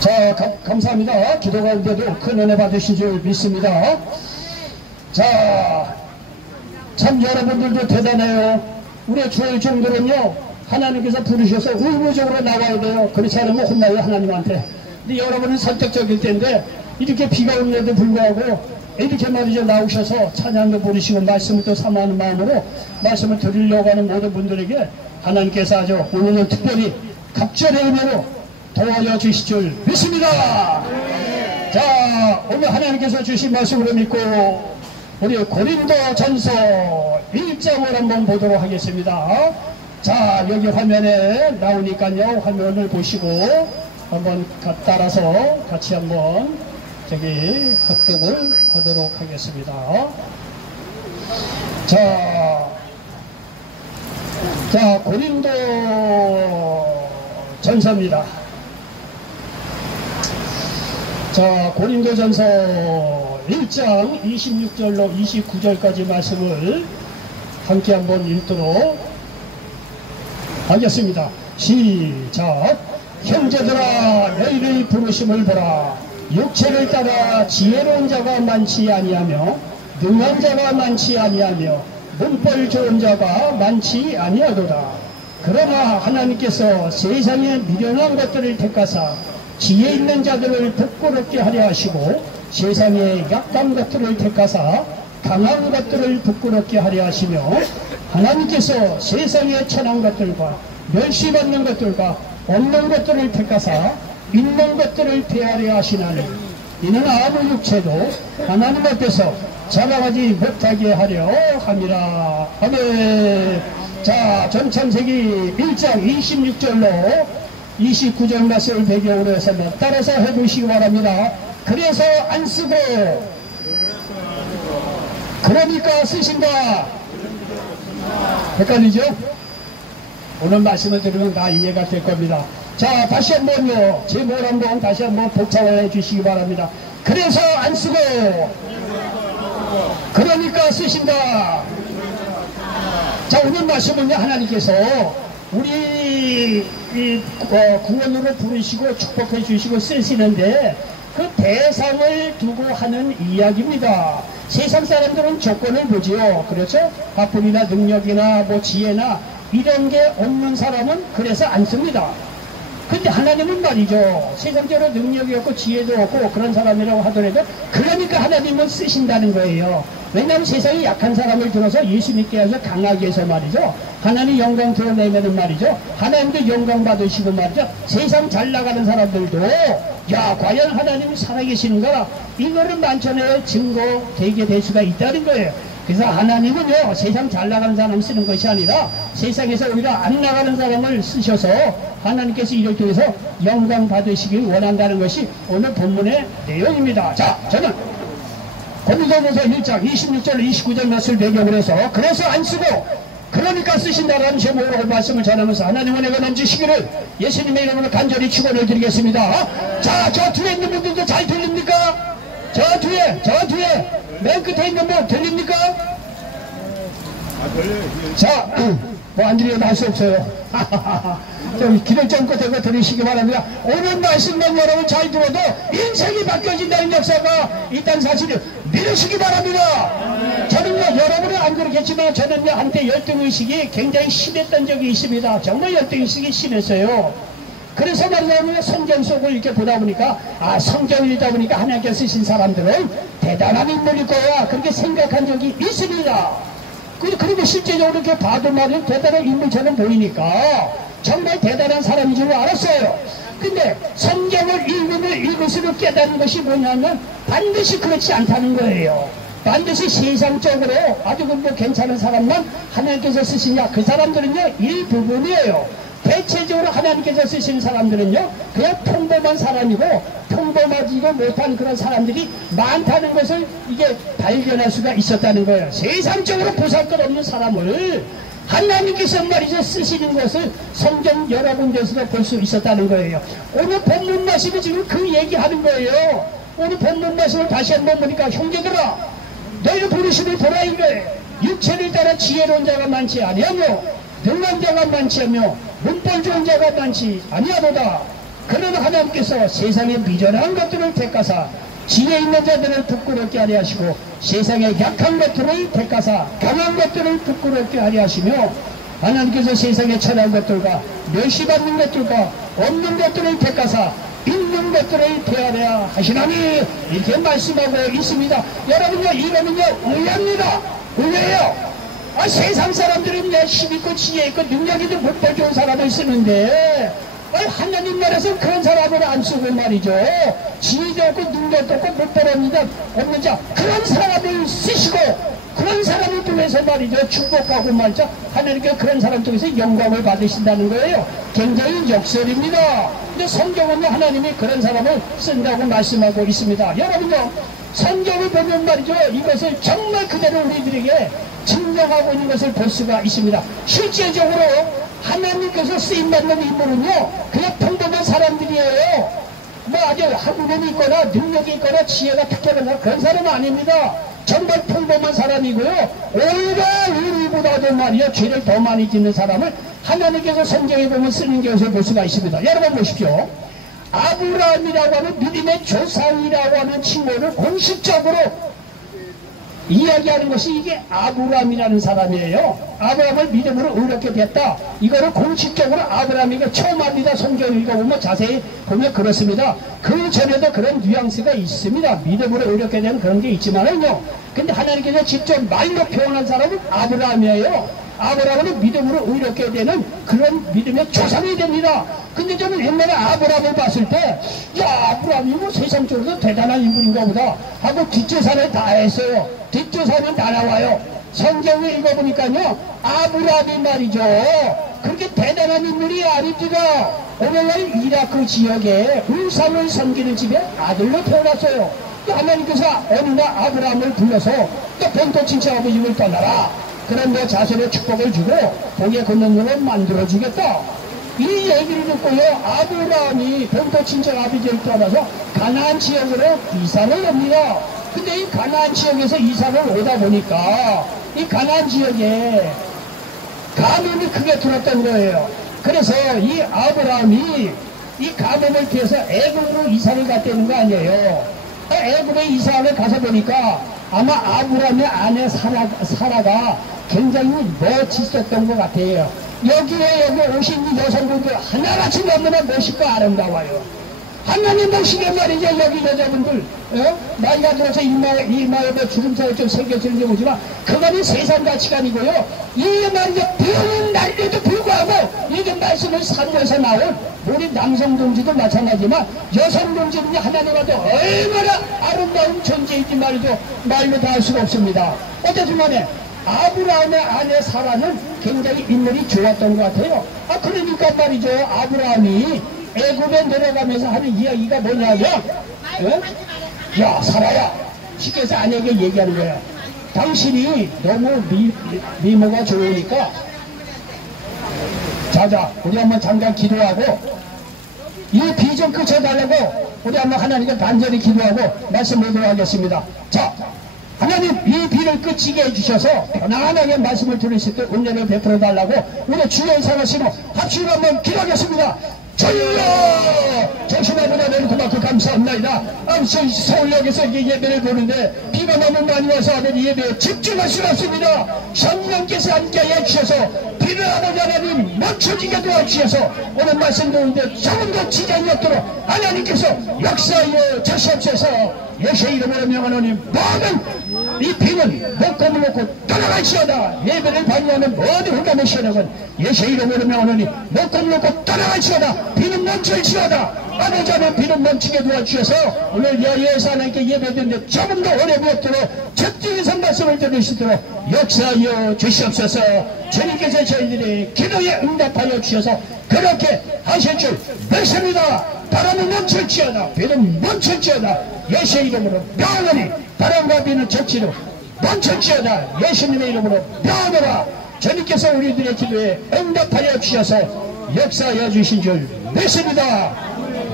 자, 감사합니다. 기도 가운데도 큰 은혜 받으신 줄 믿습니다. 자, 참 여러분들도 대단해요. 우리 주의 종들은요, 하나님께서 부르셔서 의무적으로 나와야 돼요. 그렇지 않으면 혼나요, 하나님한테. 근데 여러분은 선택적일 텐데, 이렇게 비가 오는데도 불구하고 이렇게 말이죠, 나오셔서 찬양도 부르시고 말씀을 또 사모하는 마음으로 말씀을 드리려고 하는 모든 분들에게 하나님께서 아주 오늘은 특별히 갑절의 은혜로 도와줘 주실 줄 믿습니다. 자, 오늘 하나님께서 주신 말씀으로 믿고 우리 고린도전서 1장을 한번 보도록 하겠습니다. 자, 여기 화면에 나오니까요, 화면을 보시고 한번 따라서 같이 한번 저기 합독을 하도록 하겠습니다. 자, 고린도 전서입니다. 자, 고린도전서 1장 26절로 29절까지 말씀을 함께 한번 읽도록 하겠습니다. 시작. 형제들아, 너희의 부르심을 보라. 육체를 따라 지혜로운 자가 많지 아니하며 능한 자가 많지 아니하며 문벌 좋은 자가 많지 아니하도다. 그러나 하나님께서 세상에 미련한 것들을 택하사 지혜 있는 자들을 부끄럽게 하려 하시고 세상에 약한 것들을 택하사 강한 것들을 부끄럽게 하려 하시며 하나님께서 세상에 천한 것들과 멸시받는 것들과 없는 것들을 택하사 있는 것들을 폐하려 하시나니 이는 아무 육체도 하나님 앞에서 자랑하지 못하게 하려 함이라. 아멘. 자, 전창세기 1장 26절로 29절 말씀을 배경으로 해서 따라서 해보시기 바랍니다. 그래서 안 쓰고 그러니까 쓰신다. 헷갈리죠? 오늘 말씀을 들으면 다 이해가 될 겁니다. 자, 다시 한번요, 제목을 한번 다시 한번 복창해 주시기 바랍니다. 그래서 안 쓰고 그러니까 쓰신다. 자, 오늘 말씀은요, 하나님께서 우리 구원으로 부르시고 축복해 주시고 쓰시는데 그 대상을 두고 하는 이야기입니다. 세상 사람들은 조건을 보지요. 그렇죠? 바쁨이나 능력이나 뭐 지혜나 이런 게 없는 사람은 그래서 안 씁니다. 근데 하나님은 말이죠, 세상적으로 능력이 없고 지혜도 없고 그런 사람이라고 하더라도 그러니까 하나님은 쓰신다는 거예요. 왜냐하면 세상에 약한 사람을 들어서 예수 믿게 해서 강하게 해서 말이죠, 하나님 영광 드러내면은 말이죠, 하나님도 영광 받으시고 말이죠, 세상 잘 나가는 사람들도 야, 과연 하나님이 살아계시는가, 이거를 만천에 증거되게 될 수가 있다는 거예요. 그래서 하나님은요, 세상 잘 나가는 사람 쓰는 것이 아니라 세상에서 오히려 안 나가는 사람을 쓰셔서 하나님께서 이를 통해서 영광 받으시길 원한다는 것이 오늘 본문의 내용입니다. 자, 저는 고린도전서 1장 26절 29절 말씀을 배경으로 해서 그래서 안 쓰고 그러니까 쓰신다라는 제목으로 말씀을 전하면서 하나님 은혜가 넘치시기를 예수님의 이름으로 간절히 축원을 드리겠습니다. 자, 저 뒤에 있는 분들도 잘 들립니까? 저 뒤에 맨 끝에 있는 분 들립니까? 자, 뭐 안 들리면 할 수 없어요. 좀 기도 점고 대고 들으시기 바랍니다. 오늘 말씀만 여러분 잘 들어도 인생이 바뀌어진다는 역사가 있다는 사실을 믿으시기 바랍니다. 저는요, 여러분은 안 그렇겠지만 저는요, 한때 열등의식이 굉장히 심했던 적이 있습니다. 정말 열등의식이 심했어요. 그래서 말하자면 성경 속을 이렇게 보다 보니까, 아, 성경을 읽다 보니까 하나님께서 쓰신 사람들은 대단한 인물일 거야, 그렇게 생각한 적이 있습니다. 그리고 실제적으로 이렇게 봐도 말이야 대단한 인물처럼 보이니까 정말 대단한 사람인 줄 알았어요. 근데 성경을 읽을수록 깨닫는 것이 뭐냐면 반드시 그렇지 않다는 거예요. 반드시 세상적으로 아주 뭐 괜찮은 사람만 하나님께서 쓰시냐, 그 사람들은요 일부분이에요. 대체적으로 하나님께서 쓰신 사람들은요 그냥 평범한 사람이고 평범하지도 못한 그런 사람들이 많다는 것을 이게 발견할 수가 있었다는 거예요. 세상적으로 보살것없는 사람을 하나님께서 말이죠 쓰시는 것을 성경 여러 군데에서도 볼 수 있었다는 거예요. 오늘 본문 말씀이 지금 그 얘기하는 거예요. 오늘 본문 말씀을 다시 한번 보니까 형제들아, 너희의 부르심을 보라 이거예요. 육체를 따라 지혜로운 자가 많지 아니하며 능한 자가 많지 않으며 문벌 좋은 자가 많지 아니하도다. 그런 하나님께서 세상의 미련한 것들을 택하사 지혜 있는 자들을 부끄럽게 하려 하시고 세상의 약한 것들을 택하사 강한 것들을 부끄럽게 하려 하시며 하나님께서 세상의 천한 것들과 멸시받는 것들과 없는 것들을 택하사 있는 것들을 대하려 하시나니 이렇게 말씀하고 있습니다. 여러분요, 이거는요 의외입니다. 의외예요. 세상 사람들은 힘 있고 지혜 있고 능력 있는 복벌 좋은 사람을 쓰는데 하나님 나라에서 그런 사람을 안 쓰고 말이죠. 지혜도 없고 능력도 없고 복벌 없는 자 그런 사람을 쓰시고 그런 사람을 통해서 말이죠 축복하고 말이죠 하나님께 그런 사람 통해서 영광을 받으신다는 거예요. 굉장히 역설입니다. 근데 성경은 하나님이 그런 사람을 쓴다고 말씀하고 있습니다. 여러분요, 성경을 보면 말이죠 이것을 정말 그대로 우리들에게 증명하고 있는 것을 볼 수가 있습니다. 실제적으로 하나님께서 쓰임받는 인물은요 그냥 평범한 사람들이에요. 뭐 아주 학문이 있거나 능력이 있거나 지혜가 특별한 그런 사람은 아닙니다. 정말 평범한 사람이고요. 오히려 우리보다도 말이요 죄를 더 많이 짓는 사람을 하나님께서 성경에 보면 쓰는 것을 볼 수가 있습니다. 여러분 보십시오. 아브라함이라고 하는 믿음의 조상이라고 하는 칭호를 공식적으로 이야기하는 것이 이게 아브라함이라는 사람이에요. 아브라함을 믿음으로 의롭게 됐다. 이거를 공식적으로 아브라함이가 처음 합니다. 성경 읽어보면 자세히 보면 그렇습니다. 그 전에도 그런 뉘앙스가 있습니다. 믿음으로 의롭게 되는 그런 게 있지만은요. 근데 하나님께서 직접 말로 표현한 사람은 아브라함이에요. 아브라함은 믿음으로 의롭게 되는 그런 믿음의 조상이 됩니다. 근데 저는 옛날에 아브라함을 봤을 때, 야, 아브라함이 뭐 세상적으로 대단한 인물인가 보다 하고 뒷조사를 다 했어요. 뒷조사는 다 나와요. 성경을 읽어보니까요, 아브라함이 말이죠. 그렇게 대단한 인물이 아닙니다. 오늘날 이라크 지역에 우상을 섬기는 집에 아들로 태어났어요. 하나님께서 어느 날 아브라함을 불러서 또 본토 친척 아버지를 떠나라. 그런 내 자손의 축복을 주고 복에 걷는 놈을 만들어주겠다. 이 얘기를 듣고요 아브라함이 본토 친척 아버지를 떠나서 가나안 지역으로 이사를 옵니다. 근데 이 가나안 지역에서 이사를 오다 보니까 이 가나안 지역에 가뭄이 크게 들었던 거예요. 그래서 이 아브라함이 이 가뭄을 피해서 애굽으로 이사를 갔다는 거 아니에요. 애굽에 이사를 가서 보니까 아마 아브라함의 아내 사라가 굉장히 멋있었던 것 같아요. 여기에 여기 오신 여성분들 하나같이 너무나 멋있고 아름다워요. 하나님 보시게 말이죠. 여기 여자분들 나이가 들어서 이마에 주름살이 좀 새겨지는 게 오지만 그거는 세상 가치관이고요. 이 말이죠. 비오는 날에도 불구하고 이게 말씀을 사모해서 나온 우리 남성 동지도 마찬가지지만 여성 동지는 하나님한테 얼마나 아름다운 존재인지 말이죠. 말로 다 할 수가 없습니다. 어쨌든 간에 아브라함의 아내 사라는 굉장히 인물이 좋았던 것 같아요. 그러니까 말이죠. 아브라함이 애굽에 내려가면서 하는 이야기가 뭐냐면 야 사라야 쉽게 해서 아내에게 얘기하는 거야. 당신이 너무 미모가 좋으니까 자자 우리 한번 잠깐 기도하고 이 비 좀 그쳐달라고 우리 한번 하나님께 간절히 기도하고 말씀드리도록 하겠습니다. 자 하나님 이 비를 그치게 해주셔서 편안하게 말씀을 들으실 때 은혜를 베풀어 달라고 우리 주의 상하시고 합시다 한번 기도하겠습니다. 주여 정신하는 아버지 그만큼 감사합니다. 아버지 서울역에서 예배를 보는데 비가 너무 많이 와서 아버지 예배에 집중할 수가 없습니다. 성령께서 함께해 주셔서 비를 아버지 하나님 멈춰지게 도와주셔서 오늘 말씀 드리는데 조금 더 지장이 없도록 하나님께서 역사하여 주시옵소서. 예수의 이름으로 명하노니 모든 이 비는 목금을 놓고 떠나갈지어다. 예배를 반영하는 모든 흑암의 시원하건 예수의 이름으로 명하노니 목금을 놓고 떠나갈지어다. 비는 멈출지어다. 아버지 하나님 비는 멈추게 도와주셔서 오늘 여의에서 하나님께 예배드리는데 조금 더 어려움이 없도록 집중해서 말씀을 들으시도록 역사하여 주시옵소서. 주님께서 저희들의 기도에 응답하여 주셔서 그렇게 하실 줄 믿습니다. 바람은 멈출지어다. 비는 멈출지어다. 예수의 이름으로 명하노니 바람과 비는 적치로 멈출지어다. 예수님의 이름으로 명하노라. 주님께서 우리들의 기도에 응답하여 주셔서 역사하여 주신 줄 믿습니다.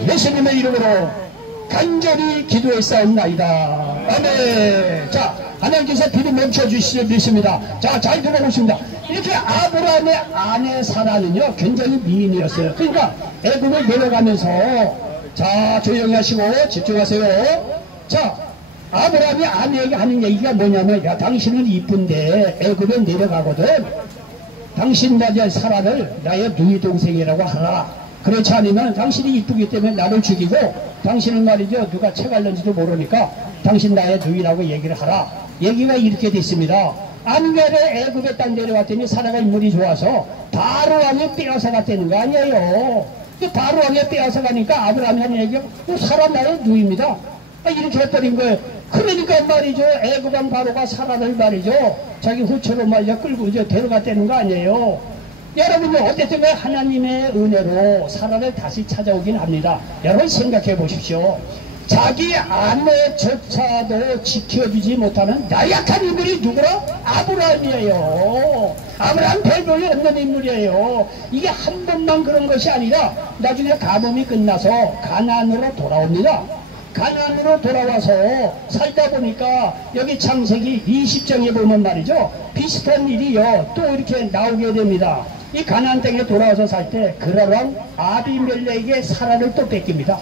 예수님의 이름으로 간절히 기도했사옵나이다. 아멘. 자 하나님께서 비를 멈춰주시려 믿습니다. 자, 잘 들어보십니다. 이렇게 아브라함의 아내 사라는요 굉장히 미인이었어요. 그러니까 애굽을 내려가면서, 자 조용히 하시고 집중하세요. 자, 아브라함이 아내에게 하는 얘기가 뭐냐면, 야 당신은 이쁜데 애굽에 내려가거든 당신 나의 사라를 나의 누이 동생이라고 하라. 그렇지 않으면 당신이 이쁘기 때문에 나를 죽이고, 당신은 말이죠 누가 채갈는지도 모르니까 당신 나의 누이라고 얘기를 하라. 얘기가 이렇게 됐습니다. 안간에 애굽에 딱 내려왔더니 사라가 인물이 좋아서 바로 왕에 빼앗아 갔다는 거 아니에요. 바로 왕에 빼앗아 가니까 아브라함이 하는 얘기가 사라 나의 누이입니다. 이렇게 해버린 거예요. 그러니까 말이죠 애굽왕 바로가 사라를 말이죠 자기 후처로 말이죠 끌고 이제 데려갔다는 거 아니에요. 여러분요 어쨌든 하나님의 은혜로 사라를 다시 찾아오긴 합니다. 여러분 생각해 보십시오. 자기 아내조차도 지켜주지 못하는 나약한 인물이 누구라? 아브라함이에요. 아브라함 별볼이 없는 인물이에요. 이게 한 번만 그런 것이 아니라 나중에 가뭄이 끝나서 가나안으로 돌아옵니다. 가나안으로 돌아와서 살다 보니까 여기 창세기 20장에 보면 말이죠 비슷한 일이요 또 이렇게 나오게 됩니다. 이 가나안 땅에 돌아와서 살 때 그랄왕 아비멜렉에게 사라를 또 뺏깁니다.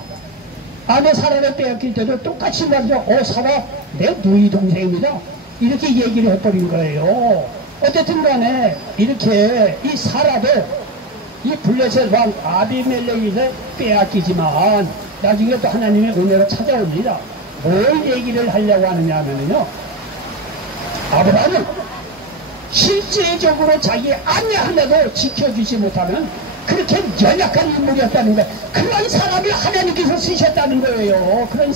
아내 사라를 빼앗길 때도 똑같이 말이죠 사라 내 누이 동생입니다 이렇게 얘기를 해버린 거예요. 어쨌든 간에 이렇게 이 사라도 이 블레셋 왕 아비멜렉에게 빼앗기지만 나중에 또 하나님의 은혜로 찾아옵니다. 뭘 얘기를 하려고 하느냐 하면요 아브라함은 실제적으로 자기 아내 하나도 지켜주지 못하는 그렇게 연약한 인물이었다는 거예요. 그런 사람을 하나님께서 쓰셨다는 거예요. 그런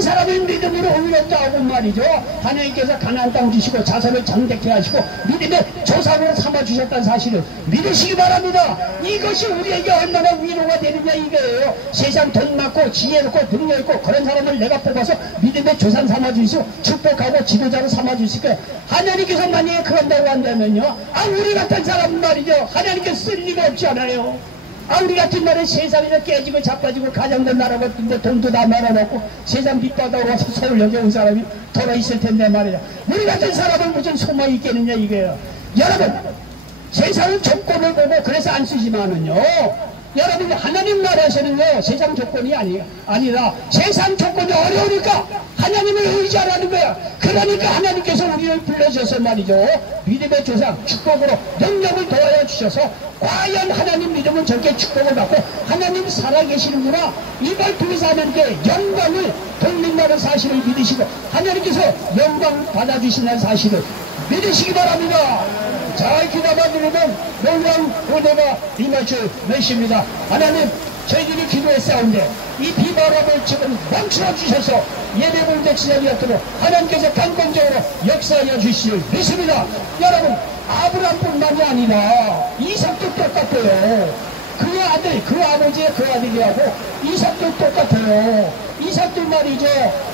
사람을 믿음으로 옮겼다고 말이죠. 하나님께서 가나안 땅 주시고 자손을 정복케 하시고 믿음의 조상으로 삼아주셨다는 사실을 믿으시기 바랍니다. 이것이 우리에게 얼마나 위로가 되느냐 이거예요. 세상 돈 많고 지혜롭고 능력 있고 그런 사람을 내가 뽑아서 믿음의 조상 삼아주시고 축복하고 지도자로 삼아주실 거예요. 하나님께서 만약에 그런다고 한다면요 우리 같은 사람은 말이죠 하나님께서 쓸 리가 없지 않아요. 우리 같은 날에 세상에서 깨지고 자빠지고 가정도 날아갔는데 돈도 다 말아놓고 세상 밑바닥으로 와서 서울역에 온 사람이 돌아있을 텐데 말이야. 우리 같은 사람은 무슨 소망이 있겠느냐 이거예요. 여러분 세상은 조건을 보고 그래서 안 쓰지만은요 여러분 하나님 나라에서는요 세상 조건이 아니라 세상 조건이 어려우니까 하나님을 의지하라는 거야. 그러니까 하나님께서 우리를 불러주셔서 말이죠 믿음의 조상 축복으로 능력을 도와여 주셔서 과연 하나님 믿으면 저렇게 축복을 받고 하나님 살아계시는구나 이걸 통해서 하나님께 영광을 돌린다는 사실을 믿으시고 하나님께서 영광 받아주신다는 사실을 믿으시기 바랍니다. 잘 귀담아 들으면 놀라운 은혜가 임할 줄 믿습니다. 하나님 저희들이 기도했사온데 이 비바람을 지금 멈춰 주셔서 예배를 대치자리였도록 하나님께서 강권적으로 역사하여 주시길 믿습니다. 여러분 아브라함뿐만이 아니라 이삭도 똑같아요. 그 아들, 그 아버지의 그 아들이하고 이삭도 똑같아요. 이삭도 말이죠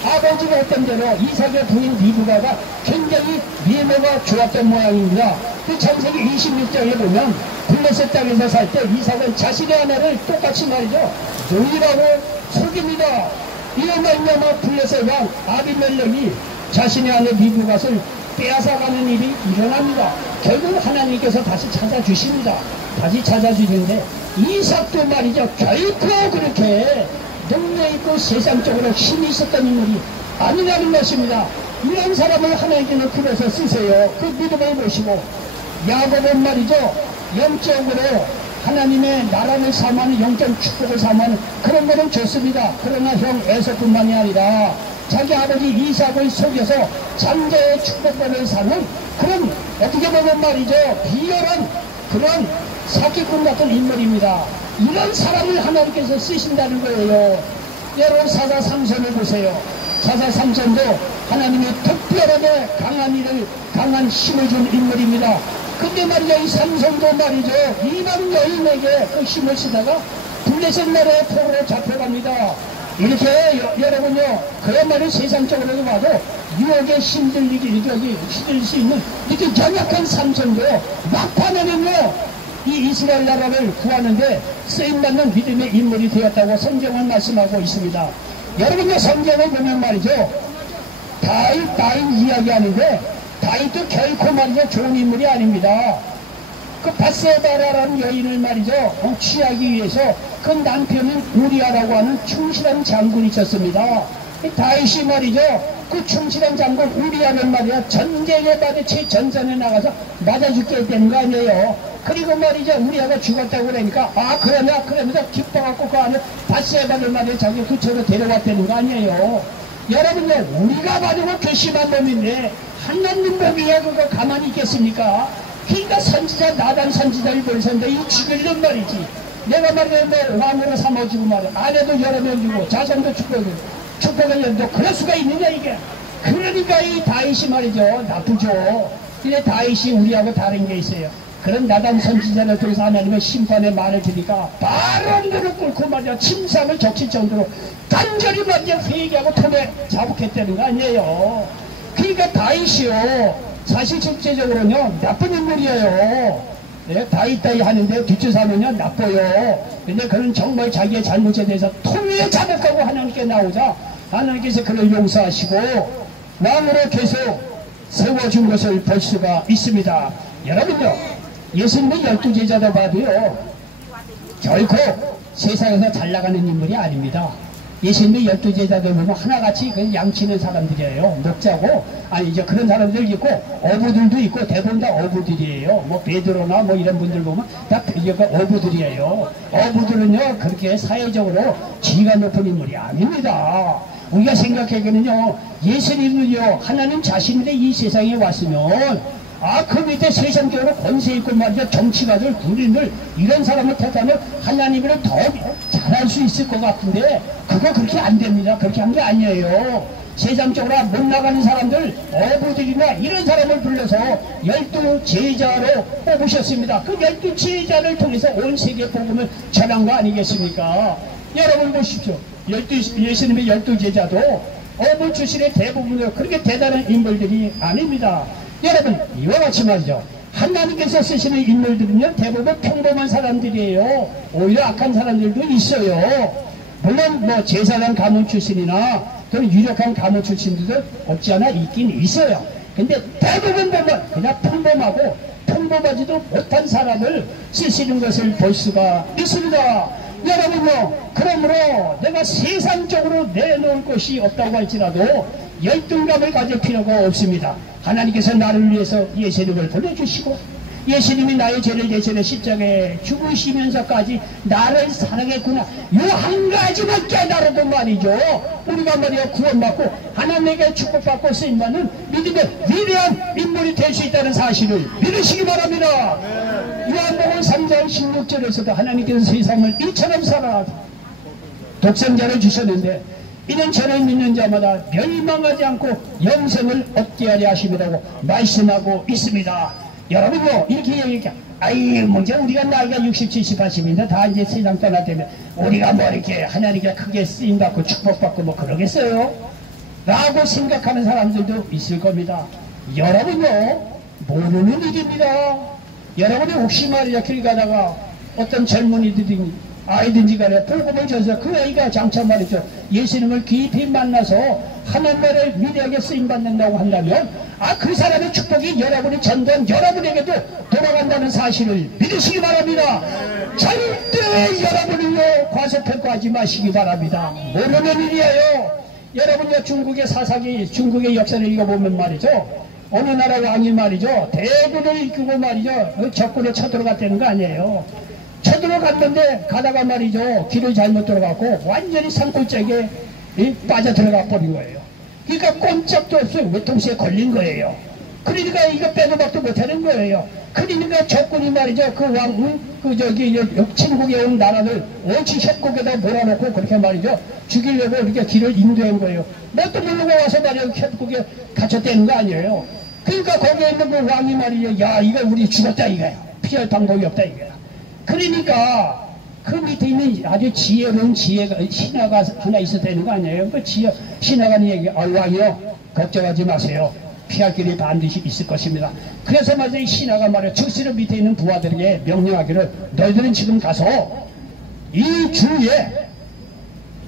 아버지가 했던 대로 이삭의 부인 리브가가 굉장히 미모가 좋았던 모양입니다. 그 창세기 26장에 보면 블레셋 땅에서 살 때 이삭은 자신의 아내를 똑같이 말이죠 누이라고 속입니다. 이런 말이냐마 블레셋 왕 아비멜렉이 자신의 아내 리브가를 빼앗아가는 일이 일어납니다. 결국 하나님께서 다시 찾아주십니다. 다시 찾아주는데 이삭도 말이죠 결코 그렇게 능력 있고 세상적으로 힘이 있었던 인물이 아니라는 것입니다. 이런 사람을 하나님께서 그래서 쓰세요. 그 믿음을 보시고 야곱은 말이죠 영적으로 하나님의 나라를 사모하는 영적 축복을 사모하는 그런 거는 좋습니다. 그러나 형 에서뿐만이 아니라 자기 아버지 이삭을 속여서 장자의 축복권을 사는 그런 어떻게 보면 말이죠 비열한 그런 사기꾼 같은 인물입니다. 이런 사람을 하나님께서 쓰신다는 거예요. 여러분 사사 삼손을 보세요. 사사 삼손도 하나님이 특별하게 강한 힘을 준 인물입니다. 근데 말이죠 이 삼손도 말이죠 이방 여인에게 그 힘을 쓰다가 블레셋 나라의 포로로 잡혀갑니다. 이렇게 여러분요 그야말로 세상적으로도 봐도 유혹에 힘들 수 있는 이렇게 연약한 삼손도 막판에는요 이 이스라엘 나라를 구하는데 쓰임받는 믿음의 인물이 되었다고 성경은 말씀하고 있습니다. 여러분의 성경을 보면 말이죠 다윗 이야기하는데 다윗도 결코 말이죠 좋은 인물이 아닙니다. 그 바세바라라는 여인을 말이죠 취하기 위해서 그 남편은 우리아라고 하는 충실한 장군이 있었습니다. 다윗이 말이죠 그 충실한 장군 우리아는 말이야 전쟁에 말이야 최전선에 나가서 맞아 죽게 되는 거 아니에요. 그리고 말이죠 우리아가 죽었다고 그러니까 그러면서 기뻐갖고 그 안에 바세바를 말이야 자기 그처로 데려왔다는 거 아니에요. 여러분들 우리가 봐도 괘씸한 놈인데 하나님 보기에 그거 가만히 있겠습니까? 그러니까 선지자 나단 선지자를 벌선데 이 죽이려는 말이지. 내가 말이야 내 왕으로 삼아주고 말이야 아내도 여러 명 주고 자손도 축복을 연도 그럴 수가 있느냐 이게. 그러니까 이 다윗이 말이죠 나쁘죠. 근데 다윗이 우리하고 다른 게 있어요. 그런 나단 선지자를 통해서 하나님의 심판의 말을 들으니까 바로 무릎 꿇고 말이야 침상을 적실 정도로 간절히 말이야 회개하고 톱에 자복했다는 거 아니에요. 그러니까 다윗이요 사실 실제적으로는요 나쁜 인물이에요. 네, 다윗 하는데 뒷조사하면요 나빠요. 근데 그는 정말 자기의 잘못에 대해서 톱에 자복하고 하나님께 나오자 하나님께서 그를 용서하시고 왕으로 계속 세워준 것을 볼 수가 있습니다. 여러분요 예수님의 12제자도 봐도요 결코 세상에서 잘 나가는 인물이 아닙니다. 예수님의 12제자들 보면 하나같이 그 양치는 사람들이에요. 목자고 아니죠 그런 사람들 있고 어부들도 있고 대부분 다 어부들이에요. 뭐 베드로나 뭐 이런 분들 보면 다 어부들이에요. 어부들은요 그렇게 사회적으로 지위가 높은 인물이 아닙니다. 우리가 생각하기에는요 예수님은요 하나님 자신인데 이 세상에 왔으면 그 밑에 세상적으로 권세 있고 말이죠 정치가들 군인들 이런 사람을 택하면 하나님을 더 잘할 수 있을 것 같은데 그거 그렇게 안 됩니다. 그렇게 한 게 아니에요. 세상적으로 못 나가는 사람들 어부들이나 이런 사람을 불러서 12제자로 뽑으셨습니다. 그 12제자를 통해서 온 세계 복음을 전한 거 아니겠습니까? 여러분 보십시오. 예수님의 12제자도 어부 출신의 대부분은 그렇게 대단한 인물들이 아닙니다. 여러분 이와 같이 말이죠 하나님께서 쓰시는 인물들은요 대부분 평범한 사람들이에요. 오히려 악한 사람들도 있어요. 물론 뭐 제사장 가문 출신이나 또는 유력한 가문 출신들도 없지 않아 있긴 있어요. 근데 대부분 보면 그냥 평범하고 평범하지도 못한 사람을 쓰시는 것을 볼 수가 있습니다. 여러분요 그러므로 내가 세상적으로 내놓을 것이 없다고 할지라도 열등감을 가질 필요가 없습니다. 하나님께서 나를 위해서 예수님을 보내주시고 예수님이 나의 죄를 대신해 십자가에 죽으시면서까지 나를 사랑했구나 요 한 가지만 깨달아도 말이죠 우리가 말이야 구원받고 하나님에게 축복받고 쓰임받는 믿음의 위대한 인물이 될 수 있다는 사실을 믿으시기 바랍니다. 요한복음 3장 16절에서도 하나님께서 세상을 이처럼 사랑하고 독생자를 주셨는데 이는 저를 믿는 자마다 멸망하지 않고 영생을 얻게 하려 하심이라고 말씀하고 있습니다. 여러분요 이렇게 얘기해 먼저 우리가 나이가 60, 70, 80인데 다 이제 세상 떠났다면 우리가 뭐 이렇게 하나님께 크게 쓰임받고 축복받고 뭐 그러겠어요? 라고 생각하는 사람들도 있을 겁니다. 여러분요 모르는 일입니다. 여러분이 혹시 말이야 길 가다가 어떤 젊은이들이 아이든지 간에 복음을 줘서 그 아이가 장차 말이죠 예수님을 깊이 만나서 하나님을 위대하게 쓰임받는다고 한다면 그 사람의 축복이 여러분이 전도한 여러분에게도 돌아간다는 사실을 믿으시기 바랍니다. 절대 여러분을요 과소평가하지 마시기 바랍니다. 모르는 일이에요. 여러분이 중국의 사사기 중국의 역사를 읽어보면 말이죠 어느 나라 왕이 말이죠 대군을 이끌고 말이죠 적군에 쳐들어갔다는 거 아니에요. 쳐들어갔는데 가다가 말이죠 길을 잘못 들어갔고 완전히 산골짜기에 빠져들어가 버린 거예요. 그러니까 꼼짝도 없어요. 외통수에 걸린 거예요. 그러니까 이거 빼도 박도 못하는 거예요. 그러니까 적군이 말이죠 친국에 온 나라를 원치 협곡에다 몰아놓고 그렇게 말이죠 죽이려고 이렇게 길을 인도한 거예요. 뭣도 모르고 와서 말이죠 협곡에 갇혔다는 거 아니에요. 그러니까 거기에 있는 그 왕이 말이죠 야 이거 우리 죽었다 이거야. 피할 방법이 없다 이거야. 그러니까 그 밑에 있는 아주 지혜로운 신하가 하나 있어야 되는 거 아니에요. 그 신하가 얘기 왕이요 걱정하지 마세요. 피할 길이 반드시 있을 것입니다. 그래서 말이죠 이 신하가 말이에요 즉시로 밑에 있는 부하들에게 명령하기를 너희들은 지금 가서 이 주위에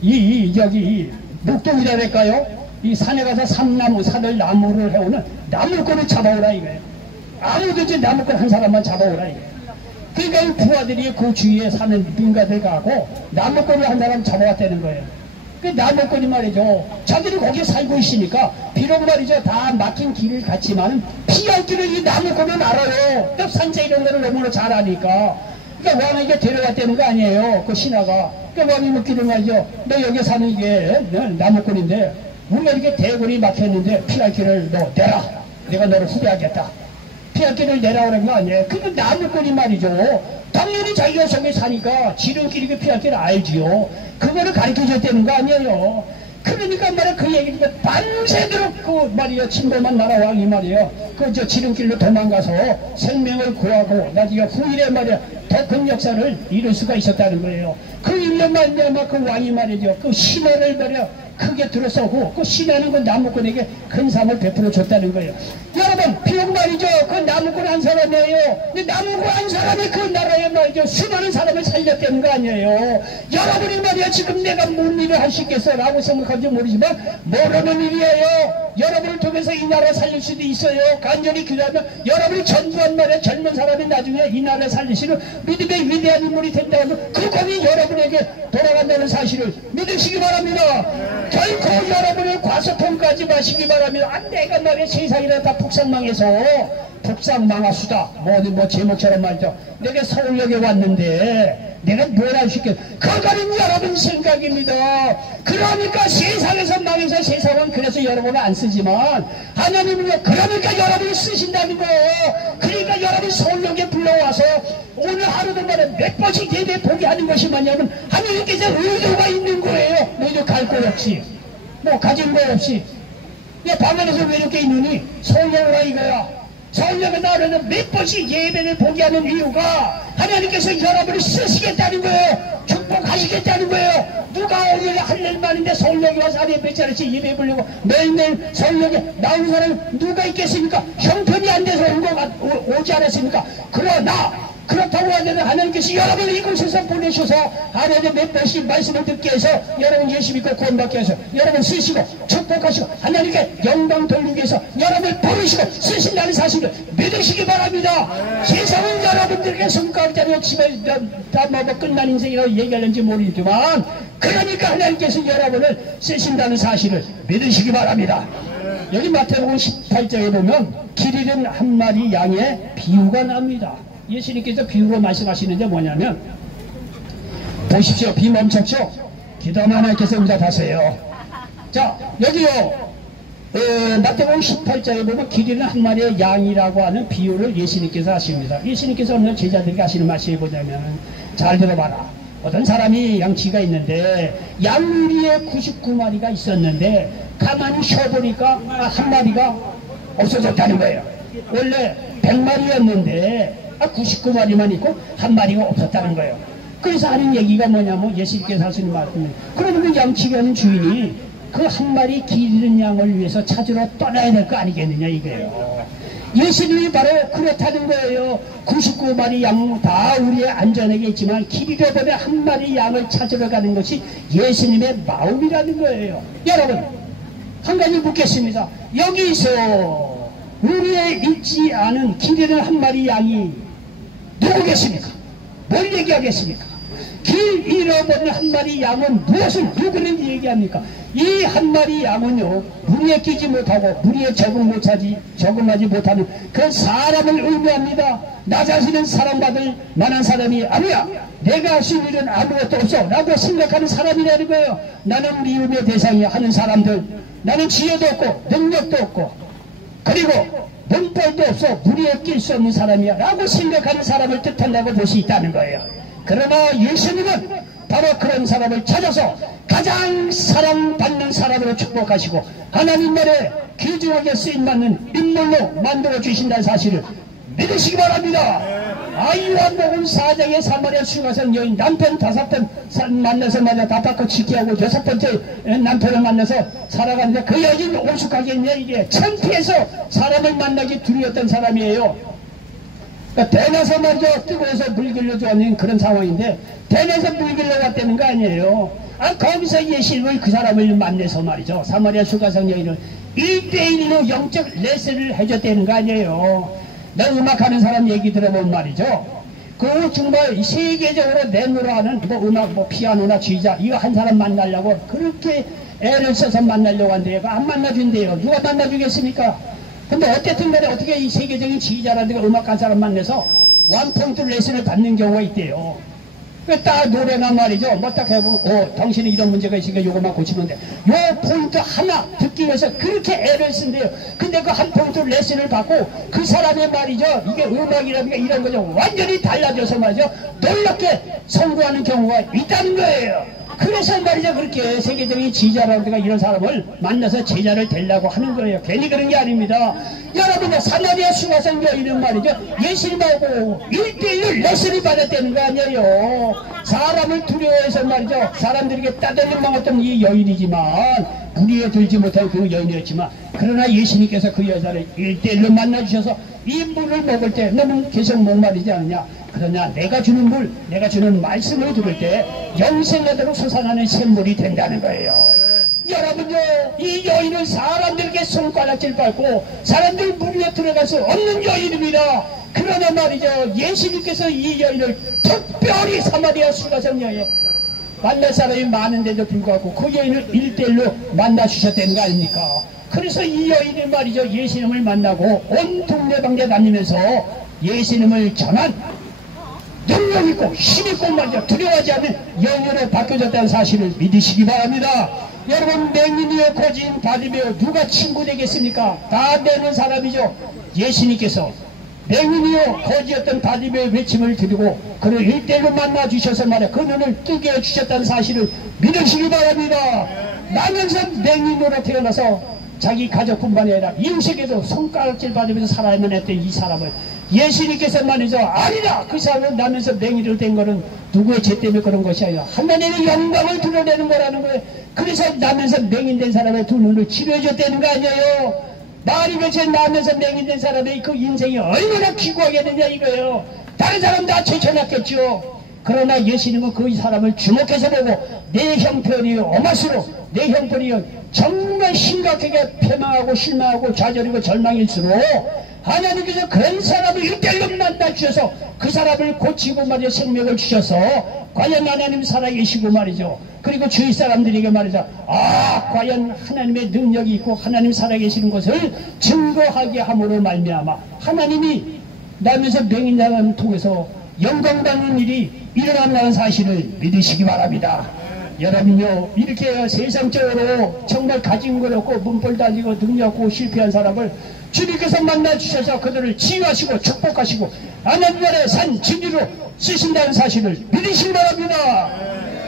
이 목동이라 할까요? 이 산에 가서 산을 나무를 해오는 나무꾼을 잡아오라 이거예요. 아무든지 나무꾼 한 사람만 잡아오라 이거예요. 그러니까 이 부하들이 그 주위에 사는 민가들 가고 나무꾼을 한 사람 잡아왔다는 거예요. 그 나무꾼이 말이죠. 자기는 거기에 살고 있으니까 비록 말이죠. 다 막힌 길을 갔지만 피할 길을 이 나무꾼은 알아요. 또 산책 이런 데를 너무나 잘 아니까. 그러니까 왕에게 데려갔다는 거 아니에요. 그 신하가. 그러니까 왕이 묻기를 말이죠. 너 여기 사는 이게 나무꾼인데 우리가 이렇게 대군이 막혔는데 피할 길을 너 내라. 내가 너를 후배하겠다. 피할 길을 내라오라는 거 아니에요. 그러니까 나무꾼이 말이죠. 당연히 자기가 저기 사니까 지름길이 피할 길을 알지요. 그거를 가르쳐줬다는 거 아니에요. 그러니까 말이야 그 얘기니까 밤새도록 그 말이야 침범한 나라 왕이 말이야 그 저 지름길로 도망가서 생명을 구하고 나중에 후일에 말이야 더 큰 역사를 이룰 수가 있었다는 거예요. 그 일로 말미암아 그 왕이 말이죠. 그 신하를 말이야 크게 들어서고 그 신하는 그 나무꾼에게 큰 상을 베풀어 줬다는 거예요. 여러분 비록 말이죠 그 나무꾼 한 사람이에요. 근데 나무꾼 한 사람이 그 나라에 말이죠 수많은 사람을 살렸다는 거 아니에요. 여러분이 말이야 지금 내가 뭔 일을 할 수 있겠어 라고 생각할지 모르지만 모르는 일이에요. 여러분을 통해서 이 나라 살릴 수도 있어요. 간절히 기도하면 여러분이 전두한 말이야 젊은 사람이 나중에 이 나라를 살리시는 믿음의 위대한 인물이 된다면 그 공이 여러분에게 돌아간다는 사실을 믿으시기 바랍니다. 결코 여러분을 과소평가하지 마시기 바랍니다. 아, 내가 말이야 세상이라 다 북상망해서 북상망하수다 뭐 제목처럼 말이죠. 내가 서울역에 왔는데 내가 뭘 할 수 있겠어. 그거는 여러분 생각입니다. 그러니까 세상에서 망해서 세상은 그래서 여러분을 안 쓰지만 하나님은요 그러니까 여러분을 쓰신다는 거예요. 그러니까 여러분 서울역에 불러와서 오늘 하루도 말에 몇 번씩 예배 보게 하는 것이 뭐냐면 하나님께서 의도가 있는 거예요. 너희도 갈 거 없이 뭐 가진 거 없이 방안에서 왜 이렇게 있느니 서울역을 와 이거야. 서울역에 나오려면 몇 번씩 예배를 보게 하는 이유가 하나님께서 여러분을 쓰시겠다는 거예요. 축복하시겠다는 거예요. 누가 오늘 할렐만인데 서울역에 와서 하루에 몇 자리씩 예배 보려고 매일매일 서울역에 나오는 사람이 누가 있겠습니까? 형편이 안 돼서 오지 않았습니까? 그러나 그렇다고 하면 하나님께서 여러분을 이곳에서 보내셔서 하루에 몇 번씩 말씀을 듣게 해서 여러분 예수 믿고 구원받게 해서 여러분 쓰시고 축복하시고 하나님께 영광 돌리기 위해서 여러분을 부르시고 쓰신다는 사실을 믿으시기 바랍니다. 세상은 여러분들에게 성과학자로 집에 다 끝난 인생이라고 얘기하는지 모르겠지만 그러니까 하나님께서 여러분을 쓰신다는 사실을 믿으시기 바랍니다. 여기 마태복음 18장에 보면 길 잃은 한 마리 양의 비유가 납니다. 예수님께서 비유로 말씀하시는데 뭐냐면 보십시오. 비 멈췄죠? 기도하면 하나님께서 응답하세요. 자 여기요 마태복음 18장에 보면 길 잃은 한 마리의 양이라고 하는 비유를 예수님께서 하십니다. 예수님께서 오늘 제자들에게 하시는 말씀이 뭐냐면 잘 들어봐라. 어떤 사람이 양치가 있는데 양우리에 99마리가 있었는데 가만히 쉬어보니까 한 마리가 없어졌다는 거예요. 원래 100마리였는데 99마리만 있고 한 마리가 없었다는 거예요. 그래서 하는 얘기가 뭐냐면 예수님께서 하시는 말씀이에요. 그러면 그 양치기 하는 주인이 그 한 마리 길 잃은 양을 위해서 찾으러 떠나야 될 거 아니겠느냐 이거예요. 예수님이 바로 그렇다는 거예요. 99마리 양 다 우리의 안전에게 있지만 길 잃어버린 한 마리 양을 찾으러 가는 것이 예수님의 마음이라는 거예요. 여러분 한 가지 묻겠습니다. 여기서 우리의 잊지 않은 길 잃은 한 마리 양이 누구겠습니까? 뭘 얘기하겠습니까? 길 잃어버린 한 마리 양은 무엇을 누구는 얘기합니까? 이 한 마리 양은요 무리에 끼지 못하고 무리에 적응하지 못하는 그 사람을 의미합니다. 나 자신은 사랑받을 만한 사람이 아니야. 내가 할 수 있는 일은 아무것도 없어 라고 생각하는 사람이라는 거예요. 나는 미움의 대상이 하는 사람들, 나는 지혜도 없고 능력도 없고 그리고 눈벌도 없어 무리에 낄 수 없는 사람이야 라고 생각하는 사람을 뜻한다고 볼 수 있다는 거예요. 그러나 예수님은 바로 그런 사람을 찾아서 가장 사랑받는 사람으로 축복하시고 하나님 나라에 귀중하게 쓰임받는 인물로 만들어 주신다는 사실을 믿으시기 바랍니다. 요한복음 4장에 사마리아 수가성 여인 남편 5번 만나서 다 바꿔 지키하고 6번째 남편을 만나서 살아가는데 그 여인 오죽하겠냐. 이게 창피해서 사람을 만나기 두려웠던 사람이에요. 그러니까 대낮에 말이죠. 뜨거워서 물 길러 주었는 그런 상황인데 대낮에 물 길러 왔다는 거 아니에요. 거기서 예수님을 그 사람을 만나서 말이죠. 사마리아 수가성 여인은 1대1로 영적 레슨을 해줬다는 거 아니에요. 나 음악하는 사람 얘기 들어보면 말이죠. 그 정말 세계적으로 내노라하는 뭐 음악, 뭐 피아노나 지휘자 이거 한 사람 만나려고 그렇게 애를 써서 만나려고 한대요. 안 만나준대요. 누가 만나주겠습니까? 근데 어쨌든 간에 어떻게 이 세계적인 지휘자라든가 음악한 사람 만나서 원포인트 레슨을 받는 경우가 있대요. 딱 노래나 말이죠. 뭐 딱 해보면 당신은 이런 문제가 있으니까 요것만 고치면 돼. 요 포인트 하나 듣기 위해서 그렇게 애를 쓴대요. 근데 그 한 포인트 레슨을 받고 그 사람의 말이죠. 이게 음악이라든가 이런 거죠. 완전히 달라져서 말이죠. 놀랍게 성공하는 경우가 있다는 거예요. 그래서 말이죠. 그렇게 세계적인 지휘자라든가 이런 사람을 만나서 제자를 되려고 하는 거예요. 괜히 그런 게 아닙니다. 여러분의 사마리아 수가성 여인은 말이죠. 예수님하고 1대1 레슨을 받았다는 거 아니에요. 사람을 두려워해서 말이죠. 사람들에게 따돌림 망했던 이 여인이지만 무리에 들지 못한 그 여인이었지만 그러나 예수님께서 그 여자를 1대1로 만나주셔서 이 물을 먹을 때 너는 계속 목마르지 않느냐. 그러냐 내가 주는 물, 내가 주는 말씀을 들을 때 영생하도록 솟아나는 샘물이 된다는 거예요. 여러분요, 이 여인은 사람들에게 손가락질 밟고 사람들 무리에 들어갈 수 없는 여인입니다. 그러나 말이죠, 예수님께서 이 여인을 특별히 사마리아 수가성 여인 만날 사람이 많은데도 불구하고 그 여인을 1대1로 만나주셨다는 거 아닙니까? 그래서 이 여인이 말이죠, 예수님을 만나고 온 동네방네 다니면서 예수님을 전한 능력있고 힘있고 말이죠, 두려워하지 않는 영으로 바뀌어졌다는 사실을 믿으시기 바랍니다. 여러분, 맹인이요 거지인 바디메오 누가 친구 되겠습니까? 다 내는 사람이죠. 예수님께서 맹인이요 거지였던 바디메오의 외침을 드리고 그를 1대1로 만나주셔서 말이야 그 눈을 뜨게 해주셨다는 사실을 믿으시기 바랍니다. 나면서 맹인으로 태어나서 자기 가족뿐만 아니라 이웃에게도 손가락질 받으면서 살아야만 했던 이 사람을 예수님께서 말이죠. 아니다. 그 사람은 나면서 맹인으로 된 거는 누구의 죄 때문에 그런 것이 아니라 하나님의 영광을 드러내는 거라는 거예요. 그래서 나면서 맹인된 사람의 두 눈을 치료해줬다는 거 아니에요. 말이 그렇지 나면서 맹인된 사람의 그 인생이 얼마나 귀고하겠느냐 이거예요. 다른 사람 다 제쳐놨겠죠. 그러나 예수님은 그 사람을 주목해서 보고 내 형편이 어마스로 내 형편이 정말 심각하게 패망하고 실망하고 좌절이고 절망일수록 하나님께서 그런 사람을 1대1로 만나주셔서 그 사람을 고치고 말이죠. 생명을 주셔서 과연 하나님 살아계시고 말이죠. 그리고 주위 사람들에게 말이죠. 과연 하나님의 능력이 있고 하나님 살아계시는 것을 증거하게 함으로 말미암아 하나님이 나면서 맹인 사람을 통해서 영광받는 일이 일어난다는 사실을 믿으시기 바랍니다. 여러분요, 이렇게 세상적으로 정말 가진 것 없고 문벌 다니고 능력 없고 실패한 사람을 주님께서 만나주셔서 그들을 치유하시고 축복하시고 하나님의 산 진리로 쓰신다는 사실을 믿으시기 바랍니다.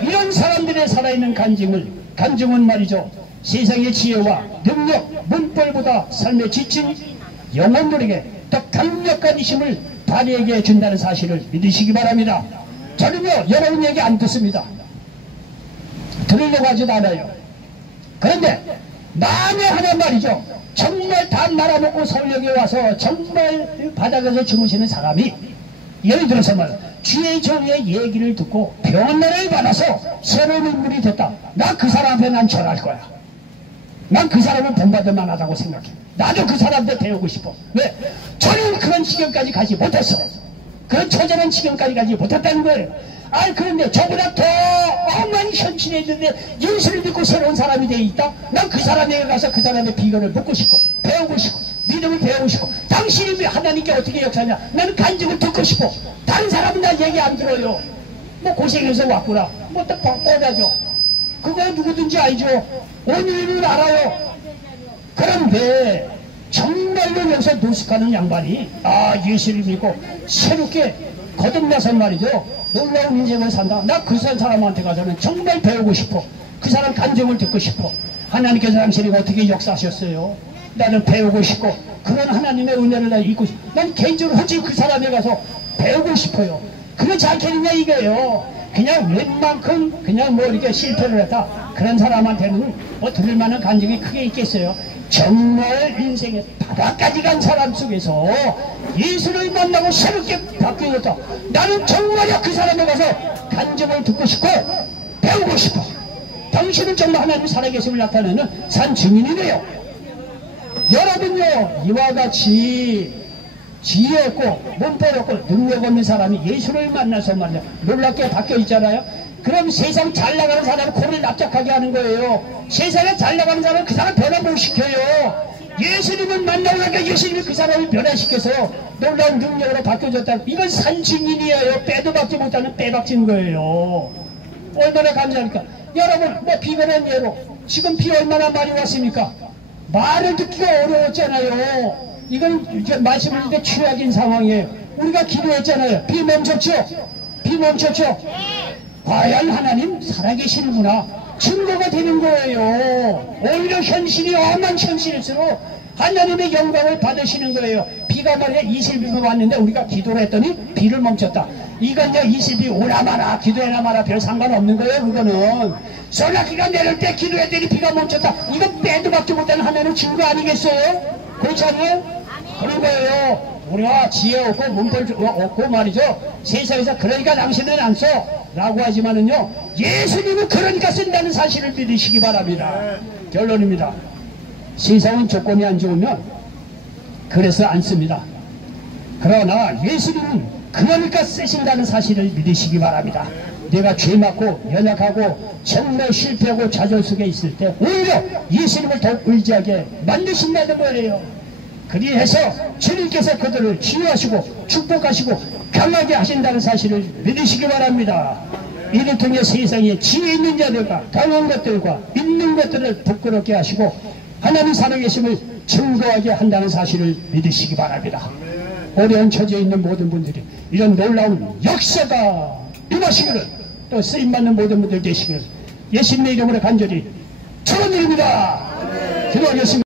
이런 사람들의 살아있는 간증은 말이죠, 세상의 지혜와 능력, 문벌보다 삶에 지친 영혼들에게 더 강력한 힘을 발휘하게 해준다는 사실을 믿으시기 바랍니다. 저는요, 여러분 얘기 안 듣습니다. 들으려고 하지도 않아요. 그런데 만에 하나 말이죠, 정말 다 말아먹고 서울역에 와서 정말 바닥에서 주무시는 사람이 예를 들어서 말이야, 주의 종의 얘기를 듣고 변화를 받아서 새로운 인물이 됐다. 나 그 사람 앞에 난 절할 거야. 난 그 사람을 본받을 만하다고 생각해. 나도 그 사람한테 배우고 싶어. 왜? 저는 그런 지경까지 가지 못했어. 그런 처절한 지경까지 가지 못했다는 거예요. 그런데 저보다 더 엄한 현실에 있는데 예수를 믿고 새로운 사람이 되어 있다? 난 그 사람에게 가서 그 사람의 비결을 묻고 싶고 배우고 싶고 믿음을 배우고 싶고 당신이 하나님께 어떻게 역사하냐? 나는 간증을 듣고 싶어. 다른 사람은 나 얘기 안 들어요. 뭐 고생해서 왔구나. 뭐 또 뻔하죠. 그거 누구든지 알죠. 오늘은 알아요. 그런데 정말로 여기서 노숙하는 양반이 예수를 믿고 새롭게 거듭나서 말이죠. 놀라운 인생을 산다. 나 그 사람한테 가서는 정말 배우고 싶어. 그 사람 간증을 듣고 싶어. 하나님께서 당신이 어떻게 역사하셨어요? 나는 배우고 싶고 그런 하나님의 은혜를 나 잊고 싶어. 난 개인적으로 솔직히 그 사람에 가서 배우고 싶어요. 그렇지 않겠느냐 이거예요. 그냥 웬만큼 그냥 뭐 이렇게 실패를 했다. 그런 사람한테는 뭐 들을 만한 간증이 크게 있겠어요. 정말 인생의 바닥까지 간 사람 속에서 예수를 만나고 새롭게 바뀌었다. 나는 정말요 그 사람에 가서 간증을 듣고 싶고 배우고 싶어. 당신은 정말 하나님 살아계심을 나타내는 산 증인이래요. 여러분요, 이와 같이 지혜 없고 몸빼 없고 능력 없는 사람이 예수를 만나서 말이야 놀랍게 바뀌어 있잖아요. 그럼 세상 잘 나가는 사람은 코를 납작하게 하는 거예요. 세상에 잘 나가는 사람은 그 사람 변화 못 시켜요. 예수님을 만나고 나니까 예수님이 그 사람을 변화시켜서 놀라운 능력으로 바뀌어졌다. 이건 산 증인이에요. 빼도 박지 못하는 빼박진 거예요. 얼마나 감사합니까? 여러분, 뭐 비근한 예로 지금 비 얼마나 많이 왔습니까? 말을 듣기가 어려웠잖아요. 이건 이제 말씀을 듣는데 최악인 상황이에요. 우리가 기도했잖아요. 비 멈췄죠? 비 멈췄죠? 과연 하나님 살아계시는구나 증거가 되는 거예요. 오히려 현실이 엄한 현실일수록 하나님의 영광을 받으시는 거예요. 비가 말이야 이슬비가 왔는데 우리가 기도를 했더니 비를 멈췄다. 이건 이슬비 오나 마나 기도해나 마나 별 상관없는 거예요. 그거는 소나기가 내릴 때 기도했더니 비가 멈췄다. 이건 빼도 박지 못하는 하나님의 증거 아니겠어요? 그렇지 않아요? 그런 거예요. 우리가 지혜 없고 문벌 없고 말이죠. 세상에서 그러니까 당신은 안 써 라고 하지만은요, 예수님은 그러니까 쓴다는 사실을 믿으시기 바랍니다. 결론입니다. 세상은 조건이 안 좋으면 그래서 안 씁니다. 그러나 예수님은 그러니까 쓰신다는 사실을 믿으시기 바랍니다. 내가 죄 많고 연약하고 정말 실패하고 좌절 속에 있을 때 오히려 예수님을 더 의지하게 만드신다는 거예요. 그리해서 주님께서 그들을 치유하시고 축복하시고 강하게 하신다는 사실을 믿으시기 바랍니다. 이를 통해 세상에 지혜 있는 자들과 강한 것들과 있는 것들을 부끄럽게 하시고 하나님 살아계심을 증거하게 한다는 사실을 믿으시기 바랍니다. 어려운 처지에 있는 모든 분들이 이런 놀라운 역사가 임하시기를, 또 쓰임받는 모든 분들 되시기를 예수님의 이름으로 간절히 축원드립니다. 기도하겠습니다.